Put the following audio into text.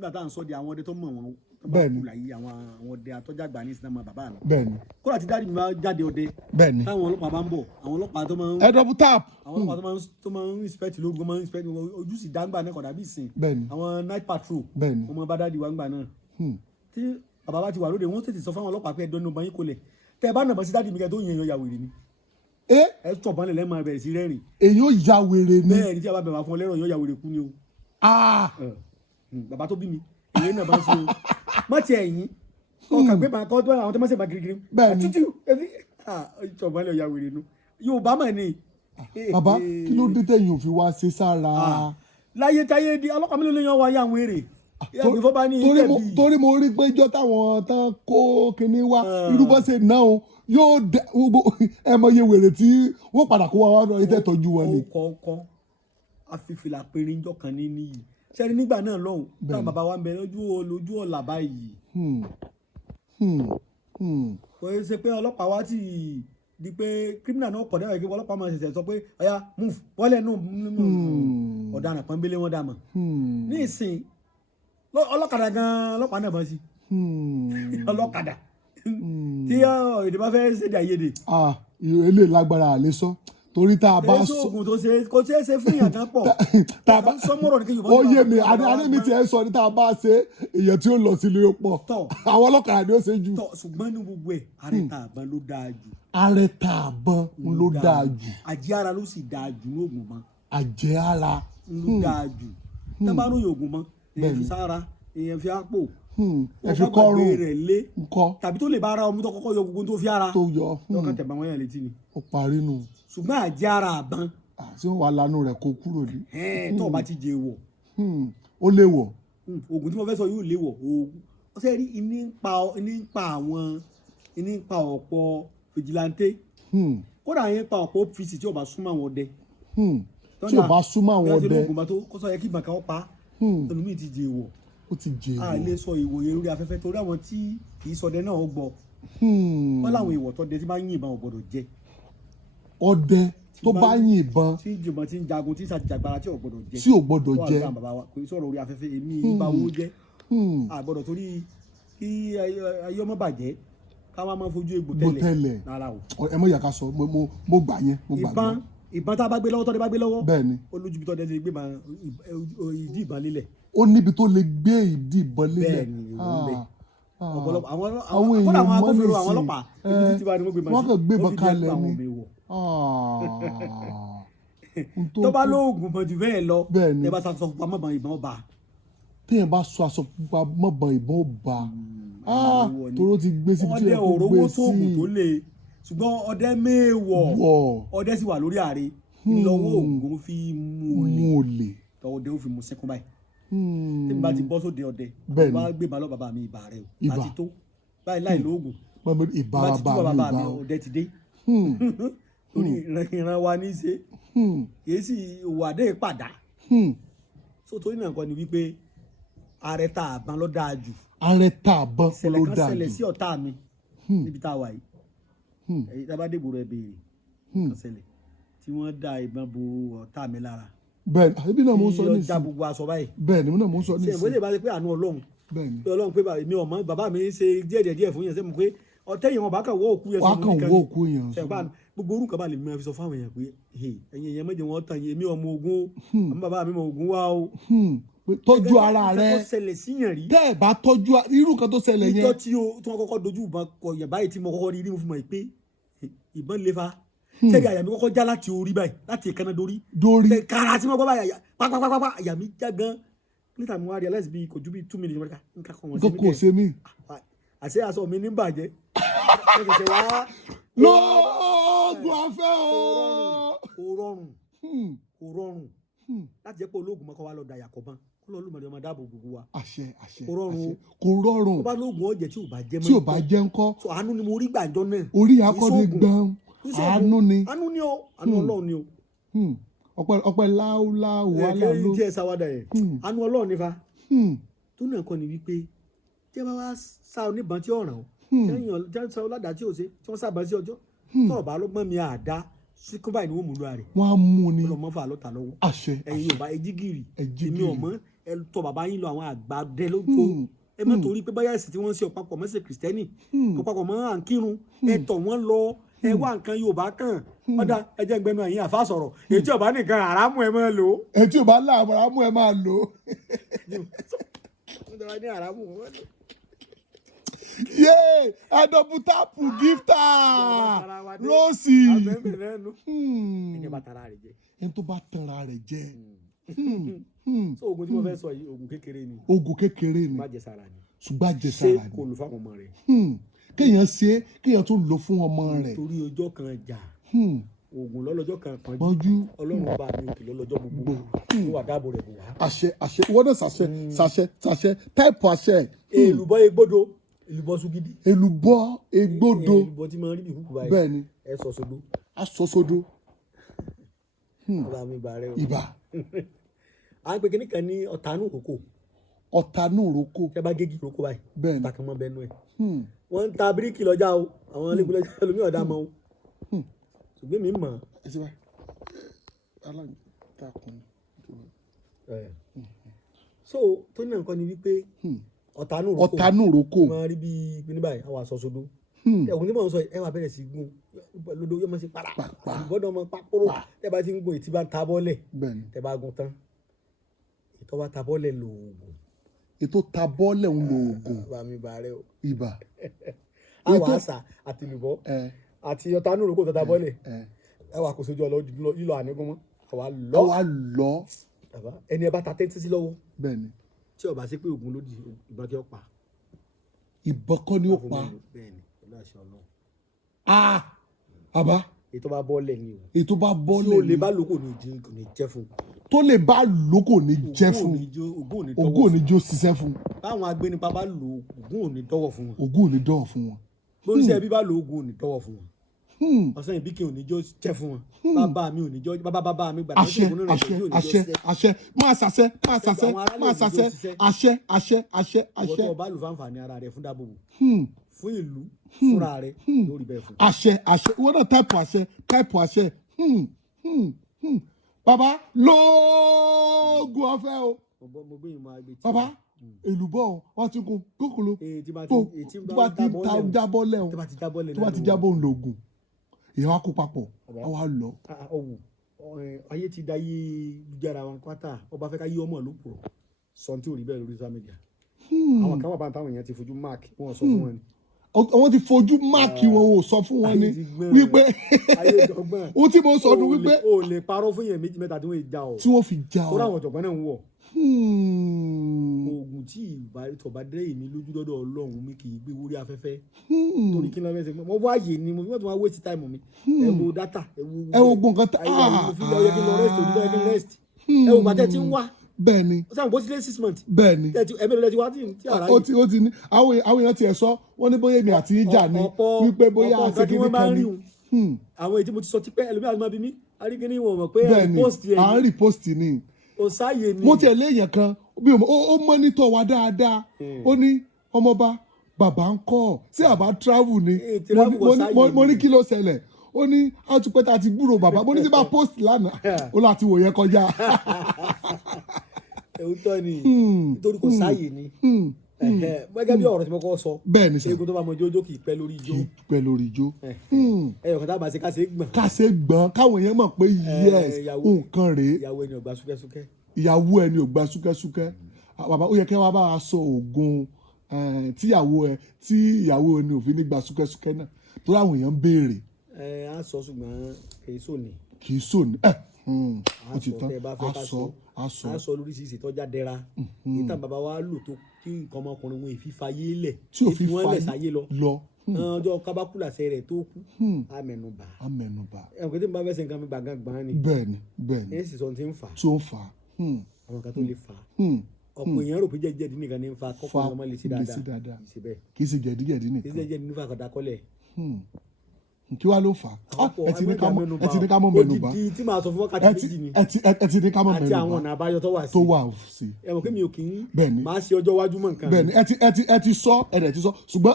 nígbà tá à ń sọ di àwọn ọdẹ tó mọ̀ wọn tó bá kú láyé àwọn ọdẹ atọ́jàgbà ní sinimá bàbá mi. bẹ́ẹ̀ni. kódà tí dáàdi mi máa jáde ọdẹ. bẹ́ẹ̀ni. táwọn ọlọ́pàá bá ń bọ̀ àwọn ọlọ́pàá tó máa ń. ẹ double tap. àwọn ọlọ́pàá tó máa ń inspect lóògùn máa ń inspect ojú sì dáńgbà náà kódà bí ìsìn. bẹ́ẹ̀ni. àwọn night patrol. bẹ́ẹ̀ni. wọ́n máa bá dáàdi wa ńgbà náà. tí bàbá bá ti wà lóde wọ́n tètè sọ fáwọn ọlọ́pàá pé ẹ̀dọ́ ní ọba yín kolẹ̀ tẹ́ ẹ bá nàbọ̀ sí dáàdi mi kẹ́ tó yẹn ya wèrè ni. ẹ tọ̀bọ̀n lẹ̀ lẹ́ẹ̀ máa bẹ̀rẹ̀ sí rẹ́rìn. èyí ó ya wèrè ni. bẹ́ẹ̀ ni tí a bá bẹ̀rẹ̀ wá fún ọ lẹ́rọ̀ yóò ya wèrè kú ni o. bàbá tó bí mi ìwé náà bá ń ṣe o má ti ẹ̀yìn ọkàn gbé bàá kọ́ tó àwọn tó máa ń ṣe bá girigiri bẹ́ẹ̀ni ìtọ̀bọ̀n lẹ̀ ya wèrè nu Yorùbá mà ní. bàbá kí ló dé tẹ̀yìn òfin wá ṣe sára. láyé táyé di ọlọ́pàá mi ló lè yan wa yá àwọn èrè torí mo rí pé ijọ́ táwọn tán kó kinní wá irúbọ ṣe náà o yóò dẹ gbogbo ẹ mọ iye wèrè tí wọ́n padà kó wa wá lọ ilé tọ́jú wọn ni. kọ́kọ́ afifìlà péré ńjọ́ kan ní níyì sẹ́ni nígbà náà lọ́hùn táwọn bàbá wa ń bẹ lójú ọ̀la báyìí. kò ṣe pé ọlọ́pàá wa ti di pé kírímìnà náà kọ̀ dẹ́rẹ́ kí ọlọ́pàá máa ṣẹ̀ṣẹ̀ sọ pé ọ̀ya move wọlé nù ọ̀daràn pọ́nbélé wọn dà mọ́ ní ìsìn ọlọ́kadà gan ọlọ́pàá náà bá sí ọlọ́kadà tí èdè bá fẹ́ ṣèdè àyèdè. ilé lágbára àlẹ́ sọ torí tá a bá sọ. èso oògùn tó ṣe kò ṣeé ṣe fún ìyàn kan pọ̀ tá a bá sọmọ́rọ̀ ní kéjọba. ó yé mi adé mi tiẹ̀ sọ ní tá a bá ṣe èèyàn tí ó lọ sí ilé pọ̀ àwọn ọlọ́kadà ni ó ṣe jù. ṣùgbọ́n ní gbogbo ẹ̀ àrẹ̀tà àbọ̀n ló dáa jù. àrẹ̀tà àbọ̀n ló dáa jù. àjẹ́ ara ló sì dáa jù ní oògùn mọ́. àjẹ́ ara ló dáa jù. tá a bá lóye oògùn mọ́ èèyàn fi sára èèyàn fi àpò ẹ fi kọrùn nkọ tàbí tó lè bá ara ọmú tó kọ́kọ́ yọ gbogbo tó fi ara tó yọ lọ́kàn tẹ̀bà wọ́n yàn létí ni. ó parí nù. ṣùgbọ́n àjẹ́ ara àbọ̀n. àti wọn wà lánú rẹ̀ kó kúrò ní. tó o bá ti jẹ wọ̀. ó lè wọ̀. oògùn tí mo fẹ́ sọ yóò lè wọ̀ oògùn ọ̀sẹ̀ rí iní ń pa ọ̀pọ̀ fìjìláńtẹ́ kódà yẹn pa ọ̀pọ̀ ọ́fíìsì tí o bá súnmọ́ àwọn ọdẹ. tí o bá súnmọ́ àwọn ọdẹ. kó sọ yẹ kí bàkà ọ pa ẹlòmíì ti jẹ wọ̀. ó ti jẹ wọ̀. a lè sọ ìwòye lórí afẹ́fẹ́ torí àwọn tí kì í sọdẹ náà gbọ́. wọ́n láwọn ìwọ̀ tọ́dẹ tí bá ń yìnbọn ò gbọ́dọ̀ jẹ. ọdẹ tó bá yìnbọn. tí ìjìnbọn ti ń jagun tí ìsàjàgbara tí ò gbọ́dọ̀ jẹ. tí ò gbọ́dọ̀ jẹ. wọ́n àgbà bàbá wa kò sọ̀rọ̀ orí afẹ́fẹ́ èmi ìbá owó jẹ́. a gbọ́dọ̀ torí kí ayé ọmọ bàjẹ́ káwọn máa fojú egbò tẹ́lẹ̀ rárá o. ẹ mọ ìyàká sọ mo gbà yẹn mo gbà yẹn. ìbọn tá a bá gbé lọ́wọ́ tọ́dẹ bá gbé lọ́wọ́. bẹ́ẹ̀ni. olójúbi tọ́dẹ ti gbé ìdí ìbọn lílẹ̀. ó níbi tó lè gbé ìdí ìbọn lílẹ̀. bẹ́ẹ̀ni ìwọ̀n bẹ́ẹ̀ ọ̀pọ̀lọpọ̀ àwọn agbófinró àwọn ọlọ́pàá ibi títí bá ní wọ́n gbé màá sí wọ́n kàn gbé ìbọn kalẹ̀ ni. tó bá lóògùn mọ̀ jù bẹ́ẹ̀ lọ tẹ́ bá sọ pupa mọ̀bọ̀n ìbọn ọba. téèyàn bá sọ aṣọ pupa mọ̀bọ̀n ìbọn ọba tóró ti gbé síbi tí ọdẹ òrówó sóògùn tó le ṣùgbọ́n ọdẹ mẹ́wọ̀ ọdẹ sì wà lórí ààrẹ ńlọ́wọ́ ògùn fi mú olè ọdẹ ó fi mú sẹ́kún báyìí tí n bá ti bọ́ sóde ọdẹ bá gbé balọ̀ bàbá mi ìbà rẹ o láti tó báyìí láì lóògùn bá ti tó bàbá mi ọdẹ ti dé torí ìran wa ní í ṣe kìí sì wàdé ìpàdá so torí náà kọ́ ni wípé àrẹ̀tà àbọ̀n ló dáa jù. àrẹ̀tà àbọ̀n ló dáa jù. ìṣẹ̀lẹ̀ kan ṣẹlẹ̀ sí ọ̀tá mi níbi tá a wà yìí èyí tá a bá dìbò rẹ̀ béèrè kan ṣẹlẹ̀ tí wọ́n dá ìbọn bo ọ̀tá mi lára. bẹ́ẹ̀ni àbí náà mo ń sọ ní ìsìn. tí ọjà gbogbo aṣọ báyìí. bẹ́ẹ̀ni mo náà mo ń sọ ní ìsìn. ṣe ìwé lè bá ṣe pé àánú Ọlọ́run. bẹ́ẹ̀ni pé Ọlọ́run pé mi ọmọ bàbá mi ṣe díẹ̀ fún yẹn sẹ́mu pé ọ̀tẹ́ yẹn wọn bá kàn wọ́ òkú yẹn sọ́mu nìkan. wọ́n kàn wọ́ òkú yẹn. gbogbo orúkọ bá lè mú ẹ fi sọ fáwọn èèyàn pé ẹ̀yin èèyàn méje wọn tàn yín èmi ọmọ ogun àmọ́ bàbá mi mọ ogun wá o. tọ́jú ara rẹ tẹ́ ẹ̀ bá tọ́jú irú kan tó ṣẹlẹ̀ yẹn. ìjọ tí wọ́n kọ́kọ́ dojú ìbọn kọ yẹ̀ báyìí tí mo kọ́kọ́ rí mo fi mọ̀ pé ìbọn lè fa tẹ́lẹ̀ àyà mi kọ́kọ́ já láti orí báyìí láti ìkànnà dórí kára tí mo gbọ́ báyìí pápápápá àyà mi já gan níta mi wá realize bí kò ju bí 2 minutes wọ́n nǹkan kan wọ́n kò ṣe mí. àṣẹ aṣọ mi ní bàjẹ́ lóògùn afẹ́ o. kò rọrùn láti jẹ́ pé olóògùn mọ́kọ́ wa lọ dàyà kọ́ bán kó lọ́ọ́ lùmọ̀lẹ́ ọmọ dáàbò gbogbo wa. àṣẹ kò rọrùn kò bá lóògùn ọ̀jẹ̀ tí ò bá jẹ́ mọ́. tí ò bá jẹ́ ńkọ́. àánú ni mo rí gbàjọ náà. orí akọni gbọ́n àánú ni. àánú ni o àánú Ọlọ́run ni o. ọpẹ́ láúláú wàhálà ló. kí ẹ sáwádà yẹn àánú Ọlọ́run ni fa. tó náà kọ́ ni wípé tí ẹ bá wá sá oníbọn tí ọ̀ràn o tí wọ́n sá ọlọ́dà tí ò ṣe tí wọ́n sábà sí ọjọ́ tọ́ọ̀ bá lọ́gbọ́n mi àdá síkú báyìí ni wọ́n mú lọ rẹ̀. wọ́n á mú ni. ọlọmọ fà lọ́ta lọ́wọ́. àṣẹ ẹ̀yin Yorùbá ẹjí gírì èmi ọmọ ẹ tọ̀ bàbá yín lọ àwọn àgbàdẹ lóko ẹ má torí pé báyà ẹ̀sìn tí wọ́n ń ṣe ọ̀pápọ̀ mọ́ ṣe kìrìsìtẹ́nì ọ̀pápọ̀ mọ́ à ń kírun ẹ tọ̀ wọ́n lọ ẹ wá nǹkan Yorùbá kan ọ̀dà ẹ jẹ́ gbẹnu ẹ̀yìn àfa sọ̀rọ̀ ètí ọ̀bá nìkan àràmù ẹ máa lò ó. ètí ọ̀bá àràmù ẹ máa lò ó. yéé adọ́bùtàpù gíftà rọ́ọ̀sì. ẹni bá tara rẹ̀ jẹ́. ẹni tó bá tanra rẹ̀ jẹ́. so oògùn tí mo fẹ́ sọ yìí oògùn kékeré ni. oògùn kékeré ni. ṣùgbọ́n àjẹsára ni. ṣùgbọ́n àjẹsára ni. ṣé kò lò fáwọn ọmọ rẹ̀. kéèyàn ṣe kéèyàn tó lò fún ọmọ rẹ̀. torí ọjọ́ kan jà oògùn lọ́lọ́jọ́ kan pọ́njú Ọlọ́run ọba mi òkè lọ́lọ́jọ́ gbogbo ló wà dáàbò rẹ̀ bò wá. àṣẹ wọ́n náà ṣàṣẹ táìpù àṣẹ. èlùbọ́ egbòdo èlùbọ́ sugidi. èlùbọ́ egbòdo èlùbọ́ tí mo rí bí kúkú báyìí. bẹ́ẹ̀ni ẹ sọ sodo. a sọ sodo. ọba mi bá rẹ o. ibà. à ń pè kíní kan ní ọ̀tánú òkò. ọ̀tánú roko. tẹ́ bá gégi roko báyìí. bẹ́ẹ̀ni ọ̀tá kan mọ́ bẹ́ẹ̀ nú ẹ̀. wọ́n ń ta bíríkì lọ́jà o àwọn ẹlẹ́gbẹ̀lẹ́ ẹlòmíì ọ̀dà mọ́ o. ṣùgbọ́n mi mọ̀. so tó ní nǹkan ni wípé ọ̀tánú roko máa rí bí kíní báyìí àwọn aṣọ sodo. ẹ̀wọ̀n tí mò ń sọ ẹ wà bẹ̀rẹ̀ sí gún lódò yóò máa ṣe para ìgbọ́dọ̀ máa pápóró tẹ́ bá ti ń gun ètí bá ń ta bọ́lẹ̀ tẹ́ bá gun tán ètò bá ta bọ́lẹ̀ lòògùn. ètò ta bọ́lẹ̀ ń lòògùn. bá mi bá rẹ o. ibà. àwọn àṣà àti ìlúbọ àti ọ̀tánú roko tó ta bọ́lẹ̀ ẹ wà kó sojú lílọ àníkún mọ́ àwa lọ. ẹni ẹ bá ta tẹ́tí sí lọ́wọ́. bẹ́ẹ̀ni. tí ó bá ṣe pé oògùn ló di ìbọn tí ó pa. ìbọn kọ́ ni ó pa. bẹ́ẹ̀ni pẹ̀lú àṣẹ Ọlọ́run. àbá. ètò bá bọ́ọ̀lẹ̀ ni o. ètò bá bọ́ọ̀lẹ̀ ni. tí o lè bá lò kò ní jẹ́ fún. tó lè bá lò kò ní jẹ́ fún. ògùn ò ní jó ṣiṣẹ́ fún. báwọn agbénipa bá lò ògùn ò ní dọ́wọ́ fún wọn. ògùn ò ní dọ́wọ́ fún wọn. lóríṣẹ́ bí bá lò ògùn ò ní dọ́wọ́ fún wọn. ọ̀sán ìbí kí òní jó jẹ́ fún wọn. bàbá mi òní jó bàbá mi gbàdúrà àṣẹ máa ṣàṣẹ àṣẹ. ìwọ tó o bá lò fáǹfààní ara rẹ fún dáàbòbò fún ìlú fúnra rẹ lórí bẹ́ẹ̀ fún. àṣẹ wọ́n náà táìpù àṣẹ. bàbá lóògùn ọ̀fẹ́ o. mo gbé yín máa gbé tí. bàbá èlùbọ́ wọ́n ti kun kókòló tó bá ti jábọ́ lẹ́hùn tó bá ti jábọ́ lóògùn ìyẹn wá kó papọ̀ àwa lọ. ayé ti da yé jára wọn pátá ọba fẹ́ ká yí ọmọ ló pọ̀ sọ tí ò rí bẹ́ẹ̀ lórí social media. àwọn kan wà bá táwọn èèyàn ti fojú mark wọn sọ fún wọn ni. àwọn ti fojú máàkì wọn ò sọ fún wọn ni wípé ohun tí mo sọ ọdún wípé. o lè parọ́ fún yẹn méjì mẹ́ta tí wọ́n já ọ. tí wọ́n fi já ọ. tó ráwọn ọ̀jọ̀gbọ́n náà ń wọ̀. oògùn tí ìtọ̀bá dé èmi lójú dọ́dọ̀ Ọlọ́run mi kì í gbé wórí afẹ́fẹ́. torí kí n lọ fẹ́ mo wá yé ni mo fi wọ́n tún wá waste time mi. ẹ wo data ẹ wo gbọ̀ngàn tá. ayé mo fi lọ yẹ kí n lọ rest òbí tó yẹ kí n rest. ẹ wo bàtẹ́ tí ń wá. bẹ́ẹ̀ni. ó sábà bó sílé 6 months. bẹ́ẹ̀ni. ẹ̀mí ló lẹ ti wá tí ara yìí. ó ti ní àwọn èèyàn tiẹ̀ sọ wọ́n ní bóyá èmi àti ìjà ni wípé bóyá àṣekí ní kan ni. àwọn èyí tí mo ti sọ tipẹ́ ẹlòmíràn máa bí mi arígbéni wọn mọ̀ pé post yẹn à ń rí post ni. o sáyè ni. mo tiẹ̀ léèyàn kan bí ó mọ́nítọ̀ wa dáadáa ó ní ọmọọba bàbá ń kọ́ tí àbá travel ni mo ní kí ló ṣẹlẹ̀ ó ní àtúpẹ́ tá a ti gbúrò bàbá mo ní tí bá post lánàá ó láti wò yẹn kọjá. òótọ́ ni nítorí kò sáàyè ni gẹ́gẹ́ bí ọ̀rọ̀ tí mo kọ́ sọ bẹ́ẹ̀ ni sọ eégún tó bá mọ jójó kì í pẹ́ lórí ijó. kì í pẹ́ lórí ijó. ẹyọ kan tá a bá ṣe ká ṣe gbọ̀n. ká ṣe gbọ̀n káwọn èèyàn mọ̀ pé yes nǹkan rèé. ìyàwó ẹni ò gba súkẹ́súkẹ́. ìyàwó ẹni ò gba súkẹ́súkẹ́. bàbá ó yẹ kí wọ́n bá wa sọ oògùn tí ìyàwó ẹni ò fi ní gba súkẹ́súkẹ́ náà tó láwọn èèyàn ń béèrè. a sọ ṣùgbọ́n kì í sòní. kì í sòní ó ti tán a sọ lóríṣiríṣi tọ́já dẹ́ra ìtàn bàbá wa lò tó kí nǹkan ọmọkùnrin wọn ìfífayé lẹ̀ tí ò fi wọ́n lẹ̀ sáyé lọ ọjọ́ kábákùlàṣẹ rẹ̀ tó kú amẹnuba ẹ̀wọ̀n kí tí mo bá fẹ́ ṣe nǹkan mi gbàngàn ni bẹ́ẹ̀ni ẹ̀ sì sọ ti ń fà àwọn kan tó lè fà ọ̀pọ̀ èèyàn rò pé jẹ́jẹ́dì nìkan ní ń fa kọ́kọ́ ọmọ lè ṣe dáadáa kì í ṣe jẹ̀díjẹ̀dí nìkan kì í ṣe jẹ́jẹ́dì nífà kọ́dákọ́lẹ̀ kí wàá ló fà á ẹ ti ní ká mọ̀ mẹ́nu bá odidi tí màá sọ fún wákàtí méjì ni ẹ ti ní ká mọ̀ mẹ́nu bá àti àwọn ọ̀nà àbáyọ tó wà sí ẹ mọ̀ pé mi ò kì í máa ṣe ọjọ́ iwájú mọ̀ nǹkan bẹ́ẹ̀ni ẹ ti sọ ẹ dẹ̀ ti sọ ṣùgbọ́n